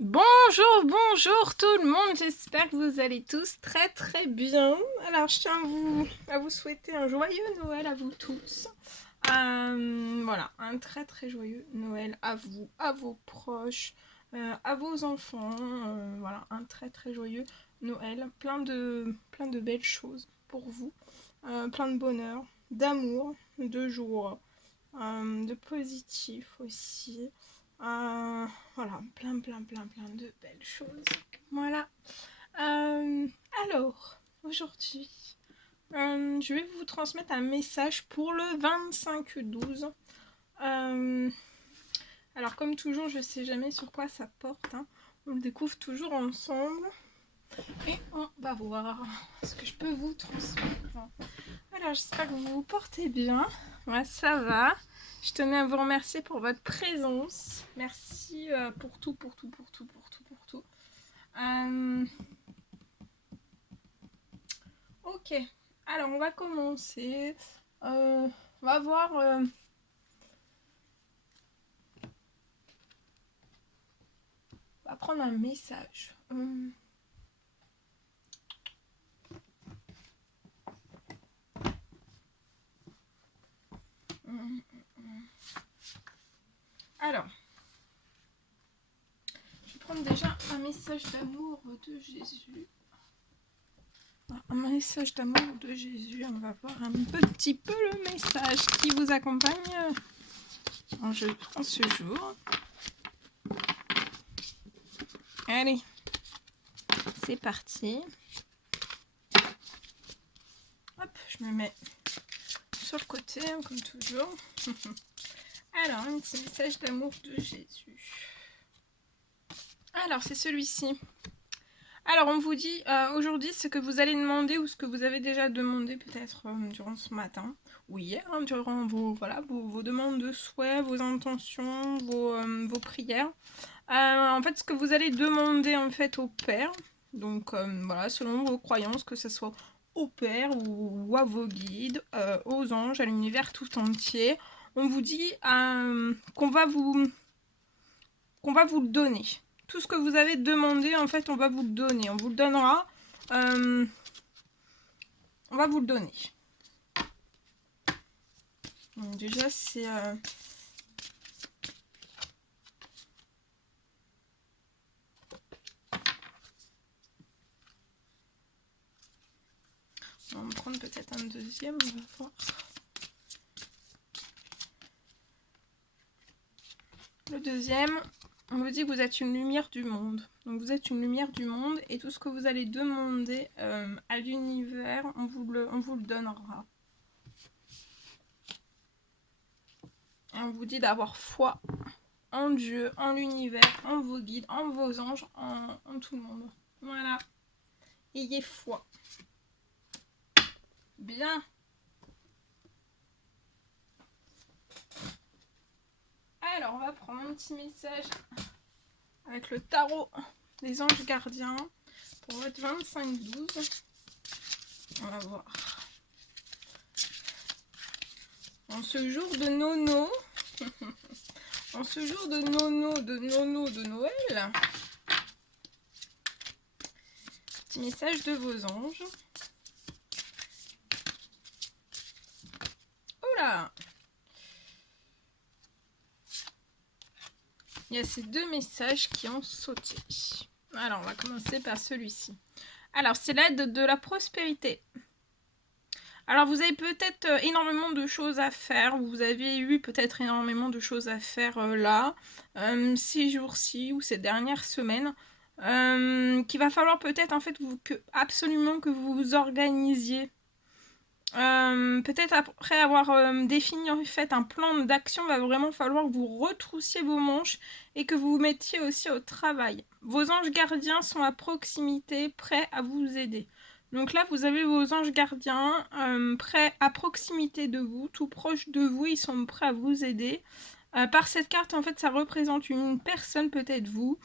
Bonjour, bonjour tout le monde, j'espère que vous allez tous très très bien. Alors je tiens à vous souhaiter un joyeux Noël à vous tous. Voilà, un très très joyeux Noël à vous, à vos proches, à vos enfants. Voilà, un très très joyeux Noël, plein de belles choses pour vous, plein de bonheur, d'amour, de joie, de positif aussi. Voilà, plein de belles choses. Voilà. Euh, alors, aujourd'hui, je vais vous transmettre un message pour le 25/12. Euh, alors, comme toujours, je sais jamais sur quoi ça porte, hein. On le découvre toujours ensemble. Et on va voir ce que je peux vous transmettre. Alors, j'espère que vous vous portez bien. Moi, ça va. Je tenais à vous remercier pour votre présence. Merci pour tout, pour tout, pour tout, pour tout, pour tout. Ok. Alors, on va commencer. On va voir. On va prendre un message. Alors, je vais prendre déjà un message d'amour de Jésus. Un message d'amour de Jésus. On va voir un petit peu le message qui vous accompagne en ce jour. Allez, c'est parti. Hop, je me mets sur le côté, comme toujours. Alors, un petit message d'amour de Jésus. Alors, c'est celui-ci. Alors, on vous dit aujourd'hui ce que vous allez demander ou ce que vous avez déjà demandé peut-être durant ce matin ou hier, hein, durant vos demandes de souhait, vos intentions, vos prières. En fait, ce que vous allez demander en fait au Père, donc voilà, selon vos croyances, que ce soit au Père ou à vos guides, aux anges, à l'univers tout entier, on vous dit qu'on va vous le donner. Tout ce que vous avez demandé, en fait, on va vous le donner. On vous le donnera. On va vous le donner. Donc déjà, c'est... On va prendre peut-être un deuxième, on va voir. Le deuxième, on vous dit que vous êtes une lumière du monde. Donc vous êtes une lumière du monde et tout ce que vous allez demander à l'univers, on vous le donnera. Et on vous dit d'avoir foi en Dieu, en l'univers, en vos guides, en vos anges, en tout le monde. Voilà. Ayez foi. Bien. Alors, on va prendre un petit message avec le tarot des anges gardiens pour votre 25/12. On va voir. En ce jour de Nono, en ce jour de Noël, petit message de vos anges. Oh là! Il y a ces deux messages qui ont sauté. Alors, on va commencer par celui-ci. Alors, c'est l'aide de la prospérité. Alors, vous avez peut-être énormément de choses à faire. Vous avez eu peut-être énormément de choses à faire là, ces jours-ci ou ces dernières semaines. Qu'il va falloir peut-être en fait absolument que vous vous organisiez. Peut-être après avoir défini en fait un plan d'action, va vraiment falloir que vous retroussiez vos manches et que vous vous mettiez aussi au travail. Vos anges gardiens sont à proximité, prêts à vous aider. Donc là, vous avez vos anges gardiens prêts à proximité de vous, tout proche de vous, ils sont prêts à vous aider. Par cette carte, en fait, ça représente une personne, peut-être vous,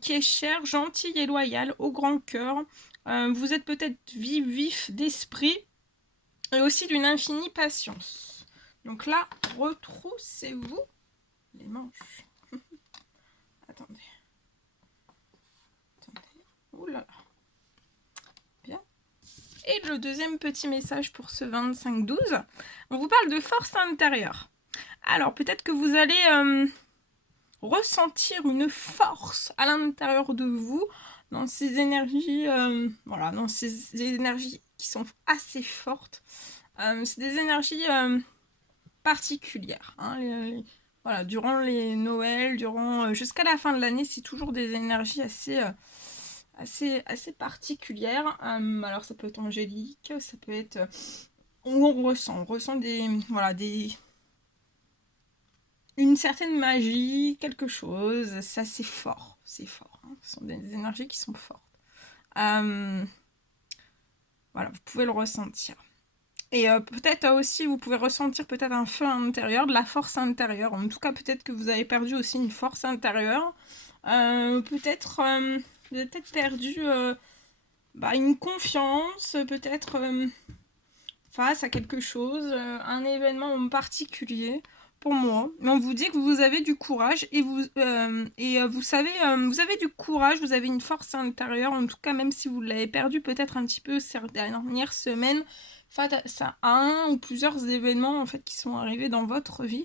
qui est chère, gentille et loyale, au grand cœur. Vous êtes peut-être vif d'esprit et aussi d'une infinie patience. Donc là, retroussez-vous les manches. Attendez. le deuxième petit message pour ce 25-12. On vous parle de force intérieure. Alors, peut-être que vous allez ressentir une force à l'intérieur de vous, dans ces énergies, voilà, dans ces énergies qui sont assez fortes. C'est des énergies particulières. Hein, voilà, durant les Noëls, jusqu'à la fin de l'année, c'est toujours des énergies assez particulières. Alors ça peut être angélique, ça peut être où on ressent une certaine magie, quelque chose. Ça c'est fort, hein. Ce sont des énergies qui sont fortes. Voilà, vous pouvez le ressentir. Et peut-être aussi, vous pouvez ressentir peut-être un feu intérieur, de la force intérieure. En tout cas, peut-être que vous avez perdu aussi une force intérieure. Peut-être vous avez peut-être perdu une confiance, peut-être face à quelque chose, un événement en particulier pour moi. Mais on vous dit que vous avez du courage et vous savez, vous avez du courage, vous avez une force intérieure. En tout cas, même si vous l'avez perdu peut-être un petit peu ces dernières semaines, face à un ou plusieurs événements en fait qui sont arrivés dans votre vie.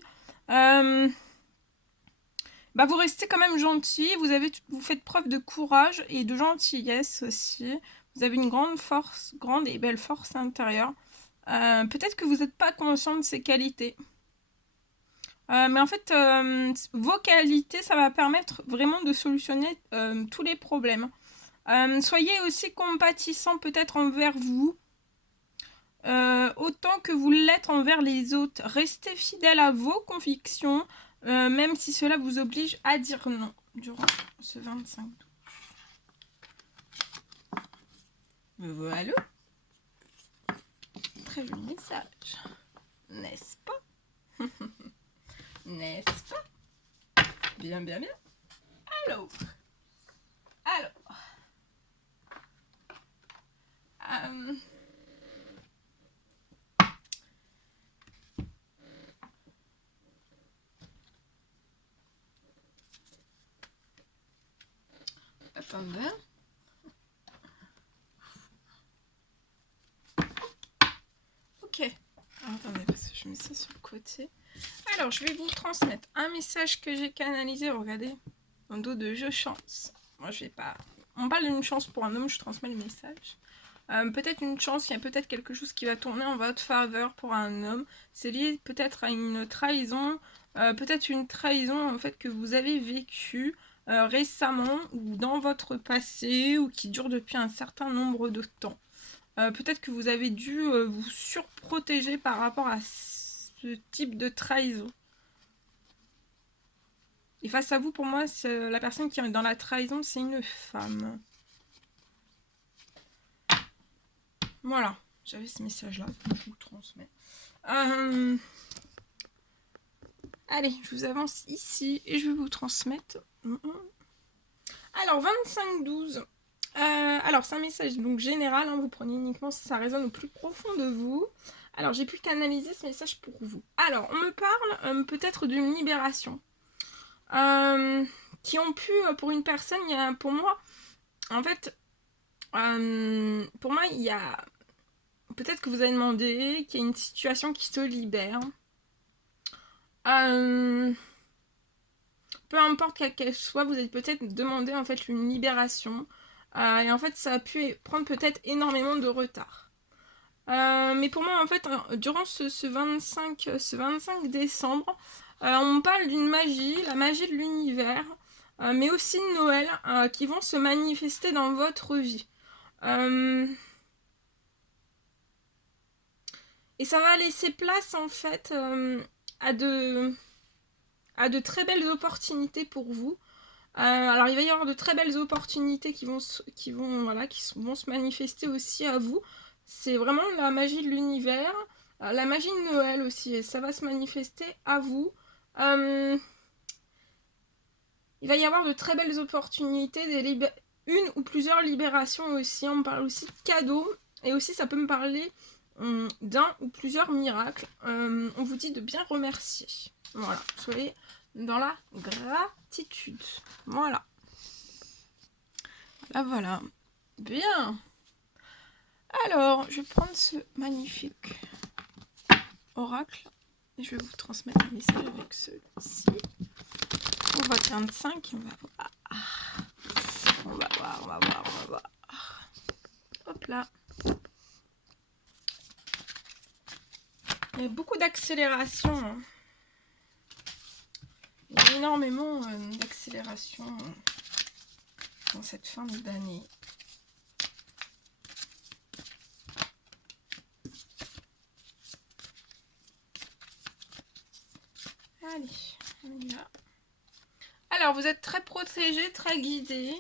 Vous restez quand même gentil, vous faites preuve de courage et de gentillesse aussi. Vous avez une grande et belle force intérieure. Peut-être que vous n'êtes pas conscient de ces qualités. Mais en fait, vos qualités, ça va permettre vraiment de solutionner tous les problèmes. Soyez aussi compatissant peut-être envers vous, autant que vous l'êtes envers les autres. Restez fidèle à vos convictions, même si cela vous oblige à dire non durant ce 25. Voilà. Très joli message. N'est-ce pas? N'est-ce pas? Bien. Alors. Attendez. Ok. Attendez, parce que je mets ça sur le côté. Alors, je vais vous transmettre un message que j'ai canalisé. Regardez, dans le dos de Je chance. Moi, je vais pas... On parle d'une chance pour un homme, je transmets le message. Peut-être une chance, il y a peut-être quelque chose qui va tourner en votre faveur pour un homme. C'est lié peut-être à une trahison. Peut-être une trahison en fait que vous avez vécue récemment ou dans votre passé ou qui dure depuis un certain nombre de temps. Peut-être que vous avez dû vous surprotéger par rapport à ce type de trahison. Et face à vous, pour moi, la personne qui est dans la trahison, c'est une femme. Voilà, j'avais ce message-là, je vous le transmets. Allez, je vous avance ici et je vais vous transmettre. Alors, 25-12. Alors, c'est un message donc général, hein, vous prenez uniquement si ça résonne au plus profond de vous. Alors, j'ai pu canaliser ce message pour vous. Alors, on me parle peut-être d'une libération. Qui ont pu, pour une personne, pour moi, en fait, pour moi, il y a... Peut-être que vous avez demandé qu'il y a une situation qui se libère. Peu importe quelle qu'elle soit, vous avez peut-être demandé en fait une libération. Et en fait, ça a pu prendre peut-être énormément de retard. Mais pour moi, en fait, durant ce 25 décembre, on parle d'une magie, la magie de l'univers, mais aussi de Noël, qui vont se manifester dans votre vie. Et ça va laisser place, en fait, à de très belles opportunités pour vous. Alors il va y avoir de très belles opportunités qui vont se manifester aussi à vous. C'est vraiment la magie de l'univers, la magie de Noël aussi, et ça va se manifester à vous. Il va y avoir de très belles opportunités, une ou plusieurs libérations aussi. On parle aussi de cadeaux, et aussi ça peut me parler d'un ou plusieurs miracles. On vous dit de bien remercier. Voilà, soyez dans la gratitude. Voilà. Voilà. Bien. Alors, je vais prendre ce magnifique oracle et je vais vous transmettre un message avec celui-ci. On va 25 et on va voir. On va voir, on va voir, on va voir. Hop là. Il y a beaucoup d'accélération. Hein. Il y a énormément d'accélération dans cette fin d'année. Allez, on y va. Alors, vous êtes très protégé, très guidé.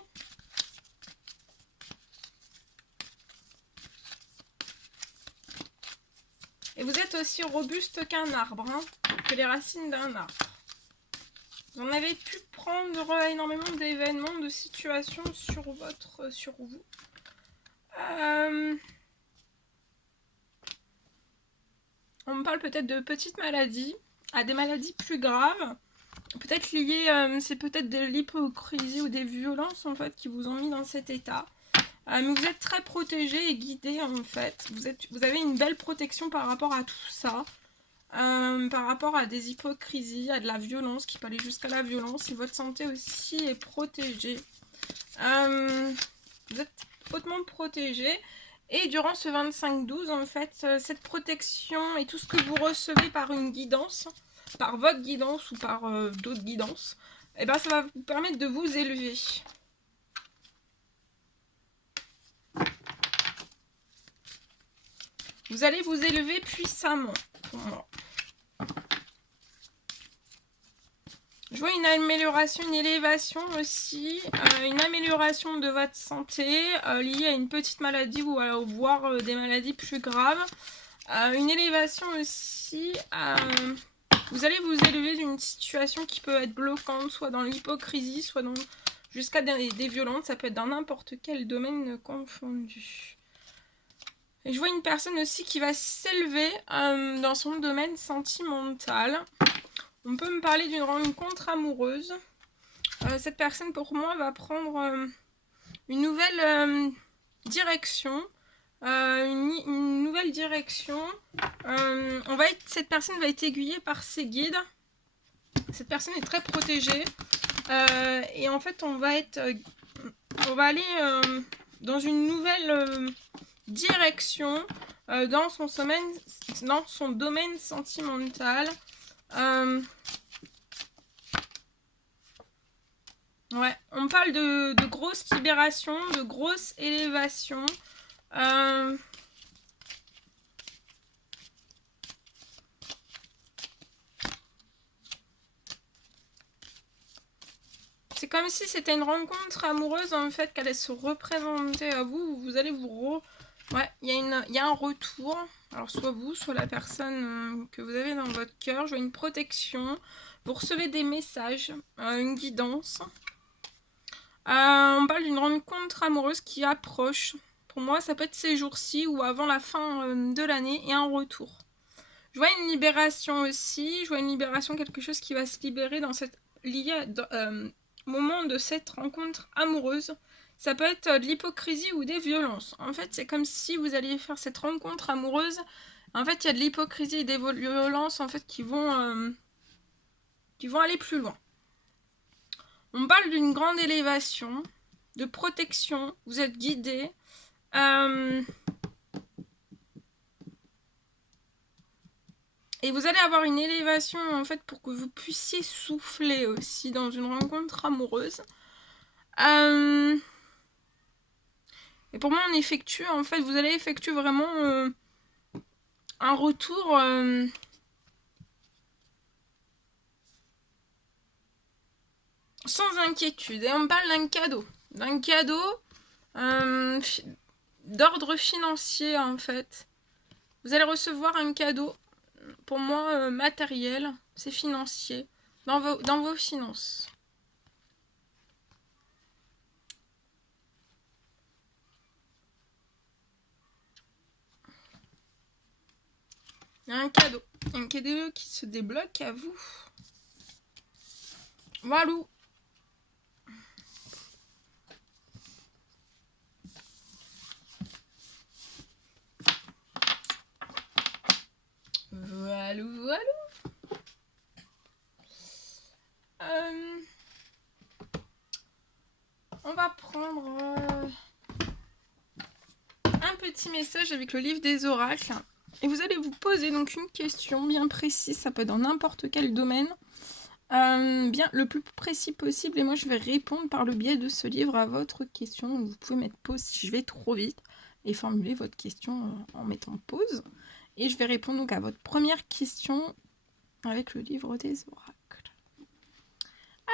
Et vous êtes aussi robuste qu'un arbre, hein, que les racines d'un arbre. Vous en avez pu prendre énormément d'événements, de situations sur vous. On me parle peut-être de petites maladies, à des maladies plus graves. Peut-être liées, c'est peut-être de l'hypocrisie ou des violences en fait qui vous ont mis dans cet état. Mais vous êtes très protégé et guidé en fait. Vous avez une belle protection par rapport à tout ça. Par rapport à des hypocrisies, à de la violence qui peut aller jusqu'à la violence. Et votre santé aussi est protégée. Vous êtes hautement protégé. Et durant ce 25-12, en fait, cette protection et tout ce que vous recevez par une guidance, par votre guidance ou par d'autres guidances, et ben, ça va vous permettre de vous élever. Vous allez vous élever puissamment, pour moi. Je vois une amélioration, une élévation aussi, une amélioration de votre santé liée à une petite maladie ou voire des maladies plus graves. Une élévation aussi, vous allez vous élever d'une situation qui peut être bloquante, soit dans l'hypocrisie, soit dans jusqu'à des violences, ça peut être dans n'importe quel domaine confondu. Et je vois une personne aussi qui va s'élever dans son domaine sentimental. On peut me parler d'une rencontre amoureuse. Cette personne, pour moi, va prendre une nouvelle direction. Une nouvelle direction. Cette personne va être aiguillée par ses guides. Cette personne est très protégée. Et en fait, on va aller dans une nouvelle direction dans son domaine sentimental. Ouais, on parle de grosses libérations, de grosses élévations. C'est comme si c'était une rencontre amoureuse en fait qu'elle allait se représenter à vous. Vous allez Ouais, il y a un retour. Alors soit vous, soit la personne que vous avez dans votre cœur. Je vois une protection. Vous recevez des messages, une guidance. On parle d'une rencontre amoureuse qui approche. Pour moi, ça peut être ces jours-ci ou avant la fin de l'année et un retour. Je vois une libération aussi. Je vois une libération, quelque chose qui va se libérer dans cette moment de cette rencontre amoureuse. Ça peut être de l'hypocrisie ou des violences. En fait, c'est comme si vous alliez faire cette rencontre amoureuse. En fait, il y a de l'hypocrisie et des violences en fait qui vont aller plus loin. On parle d'une grande élévation, de protection. Vous êtes guidé. Et vous allez avoir une élévation en fait pour que vous puissiez souffler aussi dans une rencontre amoureuse. Et pour moi, vous allez effectuer vraiment un retour sans inquiétude. Et on parle d'un cadeau d'ordre financier en fait. Vous allez recevoir un cadeau, pour moi, matériel, c'est financier, dans vos finances. Il y a un cadeau qui se débloque à vous. Voilà. petit message avec le livre des oracles. Et vous allez vous poser donc une question bien précise, ça peut être dans n'importe quel domaine. Bien le plus précis possible, et moi je vais répondre par le biais de ce livre à votre question. Donc, vous pouvez mettre pause si je vais trop vite et formuler votre question en mettant pause. Et je vais répondre donc à votre première question avec le livre des oracles.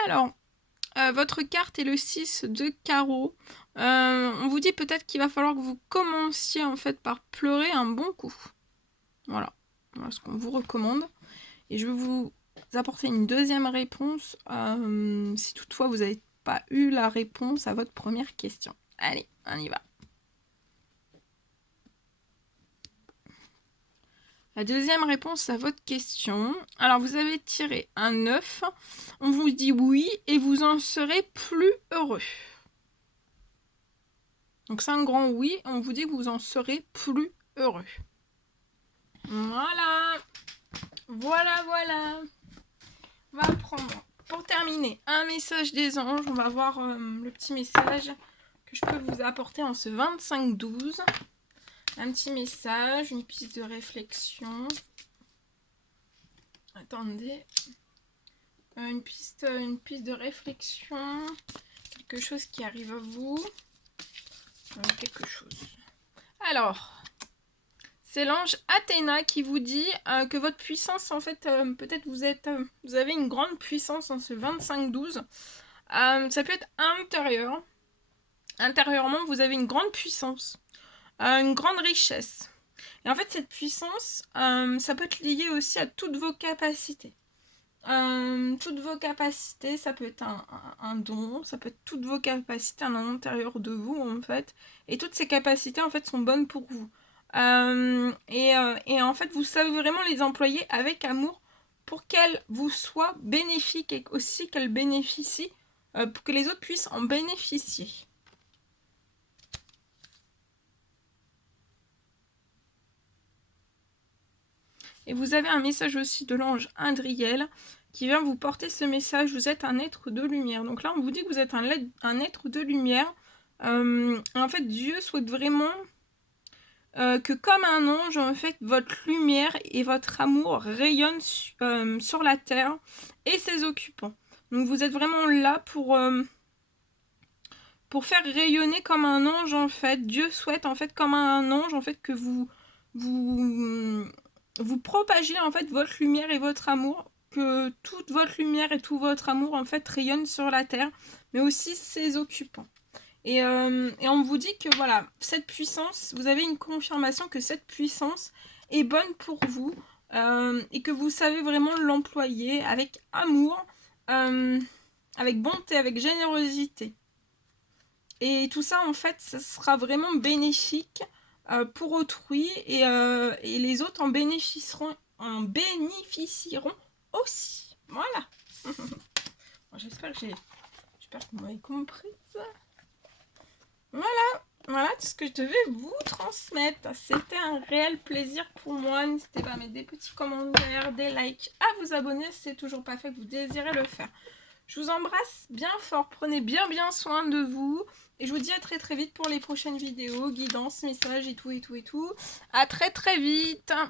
Alors, votre carte est le 6 de carreau. On vous dit peut-être qu'il va falloir que vous commenciez en fait par pleurer un bon coup. Voilà ce qu'on vous recommande. Et je vais vous apporter une deuxième réponse si toutefois vous n'avez pas eu la réponse à votre première question. Allez, on y va. La deuxième réponse à votre question. Alors, vous avez tiré un 9. On vous dit oui et vous en serez plus heureux. Donc, c'est un grand oui. On vous dit que vous en serez plus heureux. Voilà. Voilà. On va prendre, pour terminer, un message des anges. On va voir le petit message que je peux vous apporter en ce 25-12. Un petit message, une piste de réflexion. Attendez. Une piste de réflexion. Quelque chose qui arrive à vous. Quelque chose. Alors, c'est l'ange Athéna qui vous dit que votre puissance, en fait, peut-être vous avez une grande puissance en ce 25-12. Ça peut être intérieur. Intérieurement, vous avez une grande puissance. Une grande richesse. Et en fait, cette puissance, ça peut être lié aussi à toutes vos capacités. Toutes vos capacités, ça peut être un don, ça peut être toutes vos capacités à l'intérieur de vous, en fait. Et toutes ces capacités, en fait, sont bonnes pour vous. Et en fait, vous savez vraiment les employer avec amour pour qu'elles vous soient bénéfiques et aussi qu'elles bénéficient, pour que les autres puissent en bénéficier. Et vous avez un message aussi de l'ange Indriel qui vient vous porter ce message. Vous êtes un être de lumière. Donc là, on vous dit que vous êtes un être de lumière. En fait, Dieu souhaite vraiment que comme un ange, en fait, votre lumière et votre amour rayonnent sur la terre et ses occupants. Donc vous êtes vraiment là pour faire rayonner comme un ange, en fait. Dieu souhaite, en fait, comme un ange, en fait, que vous propagez en fait votre lumière et votre amour, que toute votre lumière et tout votre amour en fait rayonnent sur la terre, mais aussi ses occupants. Et on vous dit que voilà, cette puissance, vous avez une confirmation que cette puissance est bonne pour vous et que vous savez vraiment l'employer avec amour, avec bonté, avec générosité. Et tout ça en fait, ça sera vraiment bénéfique pour autrui et les autres en bénéficieront aussi. Voilà. Bon, j'espère que vous m'avez compris. Voilà tout ce que je devais vous transmettre. C'était un réel plaisir pour moi. N'hésitez pas à mettre des petits commentaires, des likes, à vous abonner si c'est toujours pas fait, que vous désirez le faire. Je vous embrasse bien fort. Prenez bien soin de vous. Et je vous dis à très vite pour les prochaines vidéos, guidance, messages et tout. À très vite.